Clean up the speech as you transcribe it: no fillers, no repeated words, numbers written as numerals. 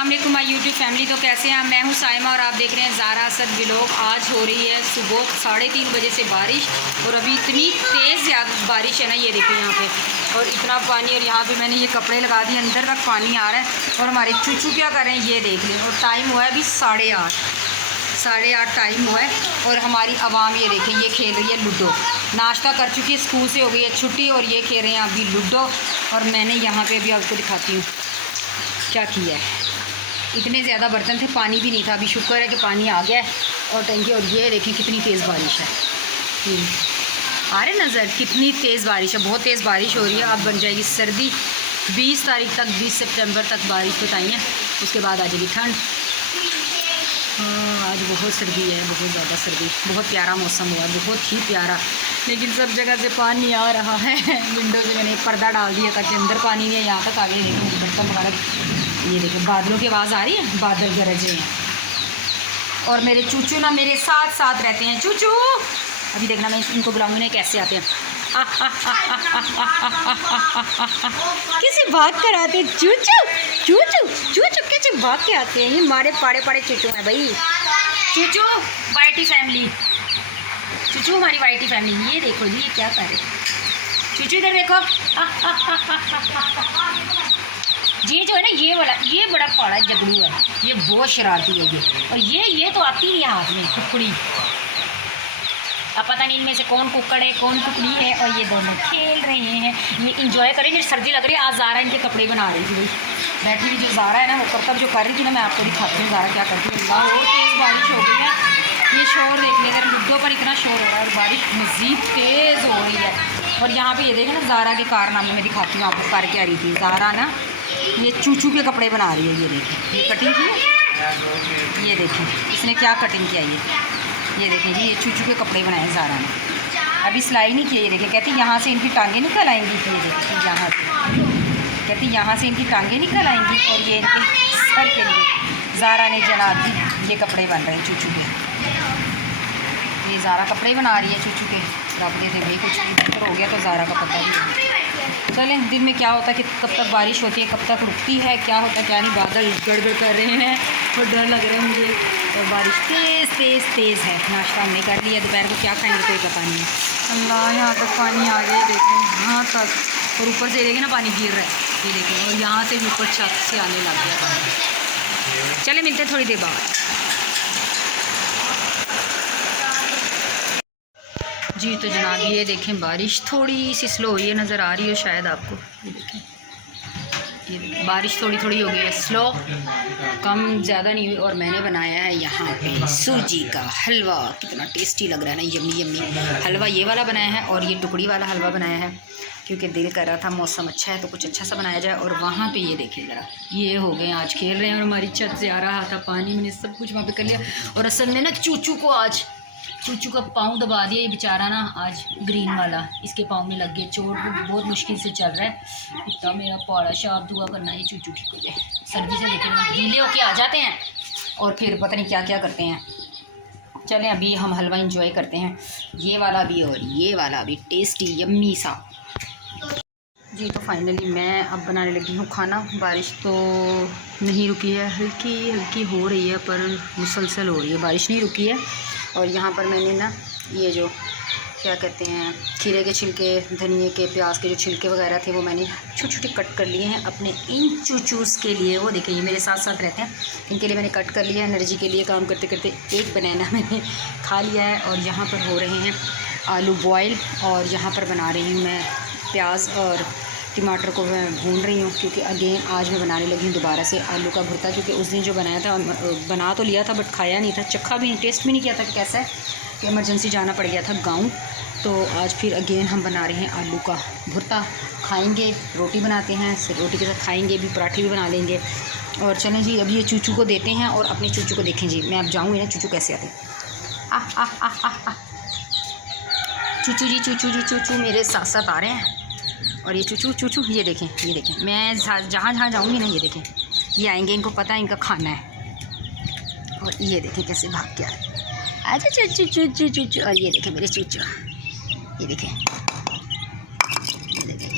अस्सलाम वालेकुम my YouTube family. तो कैसे हैं? मैं हूं साइमा और आप देख रहे हैं ज़ारा असद व्लॉग। आज हो रही है सुबह 3:30 बजे से बारिश और अभी इतनी तेज़ बारिश है ना, ये देखिए यहाँ पे, और इतना पानी। और यहाँ पे मैंने ये कपड़े लगा दिए, अंदर तक पानी आ रहा है। और हमारे चूचू क्या कर रहे हैं ये देख लें। और टाइम हुआ है अभी 8:30 टाइम हुआ है। और हमारी आवाम ये देखें, ये खेल रही है लूडो। नाश्ता कर चुकी है, स्कूल से हो गई है छुट्टी, और ये खेल रहे हैं अभी लूडो। और मैंने यहाँ पे अभी आपको दिखाती हूँ क्या किया है। इतने ज़्यादा बर्तन थे, पानी भी नहीं था। अभी शुक्र है कि पानी आ गया है और टंकी। और ये देखें कितनी तेज़ बारिश है, आ रहे नज़र कितनी तेज़ बारिश है। बहुत तेज़ बारिश हो रही है। अब बन जाएगी सर्दी। 20 तारीख तक, 20 सितंबर तक बारिश बताई है। उसके बाद आ जाएगी ठंड। आज बहुत सर्दी है, बहुत ज़्यादा सर्दी। बहुत प्यारा मौसम हुआ, बहुत ही प्यारा। लेकिन सब जगह से पानी आ रहा है। विंडो से मैंने पर्दा डाल दिया ताकि अंदर पानी नहीं है। यहाँ तक आ गए। देखें बर्तन वगैरह, ये देखें बादलों की आवाज़ आ रही है, बादल गरजे हैं। और मेरे चूचू ना मेरे साथ साथ रहते हैं। चूचू अभी देखना, मैं इनको बुलाऊंगी ना कैसे आते हैं। किसी बात कराते चूचू चूचू चूचू कैसे भाग के आते हैं। ये मारे पाड़े पाड़े चूचू हैं भाई। चूचू वाइटी फैमिली, चूचू हमारी वाइटी फैमिली। ये देखो जी, ये क्या कर रहे हैं। चूचू इधर देखो। ये जो है ना, ये बड़ा पाड़ा जगड़ू है। ये बहुत शरारती है ये। और ये तो आती नहीं है हाथ में कुकड़ी। अब पता नहीं इनमें से कौन कुकड़ है कौन कुकड़ी है। और ये दोनों खेल रहे हैं, ये इंजॉय करें। मेरी सर्दी लग रही है। आज ज़ारा इनके कपड़े बना रही थी भाई। बैठी हुई जो ज़ारा है ना, वो करतब जो कर रही थी ना, मैं आपको दिखाती हूँ ज़ारा क्या करती है। और तेज़ बारिश हो गई है। ये शोर देख लेकर, लुड्डो पर इतना शोर हो रहा है और बारिश मज़ीद तेज़ हो रही है। और यहाँ पे ये देखें ना, ज़ारा के कारनामे में दिखाती हूँ आपको कर क्या रही थी। ज़ारा ना ये चूचू के कपड़े बना रही है। ये देखें, ये कटिंग की है। ये देखें इसने क्या कटिंग किया। ये देखें जी, ये चूचू के कपड़े बनाए ज़ारा ने। अभी सिलाई नहीं की। ये देखें, कहती यहाँ से इनकी टांगें निकल आएंगी। ये देखें यहाँ से, कहती यहाँ से इनकी टांगें निकल आएंगी। और ये इनके सर के लिए ज़ारा ने जनाब जी ये कपड़े बन रहे हैं चूचू के। ये ज़ारा कपड़े बना रही है चूचू के। रब दे दे भाई, कुछ बेहतर हो गया तो ज़ारा का पता नहीं। चलें, दिन में क्या होता है कि कब तक बारिश होती है, कब तक रुकती है, क्या होता है क्या नहीं। बादल गड़गड़ कर रहे हैं और डर लग रहा है मुझे। और बारिश तेज़ है। नाश्ता हमने कर लिया, दोपहर को क्या खाएंगे कोई पता नहीं है। अल्लाह, यहाँ तक पानी आ गया देखें, यहाँ तक। और ऊपर से देखें ना पानी गिर रहा है, ये देखें। और यहाँ से ऊपर छत से आने लग गया पानी। चले मिलते हैं थोड़ी देर बाद। जी तो जनाब ये देखें, बारिश थोड़ी सी स्लो हुई है, नज़र आ रही है शायद आपको। ये देखें, ये देखें बारिश थोड़ी थोड़ी हो गई है, स्लो, कम ज़्यादा नहीं हुई। और मैंने बनाया है यहाँ पे सूजी का हलवा। कितना टेस्टी लग रहा है ना, यम्मी यम्मी हलवा ये वाला बनाया है। और ये टुकड़ी वाला हलवा बनाया है क्योंकि दिल कर रहा था, मौसम अच्छा है तो कुछ अच्छा सा बनाया जाए। और वहाँ पे ये देखिए ज़रा, ये हो गए आज खेल रहे हैं। और हमारी छत से आ रहा था पानी, मैंने सब कुछ वहाँ पे कर लिया। और असल में ना चूचू का पाँव दबा दिया। ये बेचारा ना आज ग्रीन वाला, इसके पाँव में लग गया चोट। बहुत मुश्किल से चल रहा है। इतना मेरा पाड़ा शाप दुआ करना, ये चूचू ठीक हो जाए। सर्दी से देखें गीले होके आ जाते हैं और फिर पता नहीं क्या क्या करते हैं। चलें अभी हम हलवा इंजॉय करते हैं, ये वाला भी और ये वाला भी टेस्टी यम्मी सा। जी तो फाइनली मैं अब बनाने लगी हूँ खाना। बारिश तो नहीं रुकी है, हल्की हल्की हो रही है पर मुसलसल हो रही है, बारिश नहीं रुकी है। और यहाँ पर मैंने ना ये जो क्या कहते हैं, खीरे के छिलके, धनिए के, प्याज के जो छिलके वगैरह थे वो मैंने छोटे छोटे कट कर लिए हैं अपने इन चूचूस के लिए। वो देखिए ये मेरे साथ साथ रहते हैं, इनके लिए मैंने कट कर लिया है। एनर्जी के लिए काम करते करते एक बनाना मैंने खा लिया है। और यहाँ पर हो रहे हैं आलू बॉयल। और यहाँ पर बना रही हूँ मैं प्याज और टमाटर को मैं भून रही हूँ क्योंकि अगेन आज मैं बनाने लगी हूँ दोबारा से आलू का भरता। क्योंकि उस दिन जो बनाया था, बना तो लिया था बट खाया नहीं था, चखा भी नहीं, टेस्ट भी नहीं किया था कि कैसा है, कि इमरजेंसी जाना पड़ गया था गाँव। तो आज फिर अगेन हम बना रहे हैं आलू का भरता। खाएंगे, रोटी बनाते हैं, रोटी के साथ खाएंगे भी, पराठे भी बना लेंगे। और चलें जी अभी ये चूचू को देते हैं और अपने चूचू को देखें जी। मैं अब जाऊँगी ना, चूचू कैसे आते हैं। चूचू जी, चूचू जी, चूचू मेरे साथ साथ आ रहे हैं। और ये चूचू ये देखें, ये देखें, मैं जहाँ जाऊँगी ना, ये देखें ये आएंगे, इनको पता है इनका खाना है। और ये देखें कैसे भाग के आ रहे हैं। अच्छा चूचू। और ये देखें मेरे चूचू, ये देखें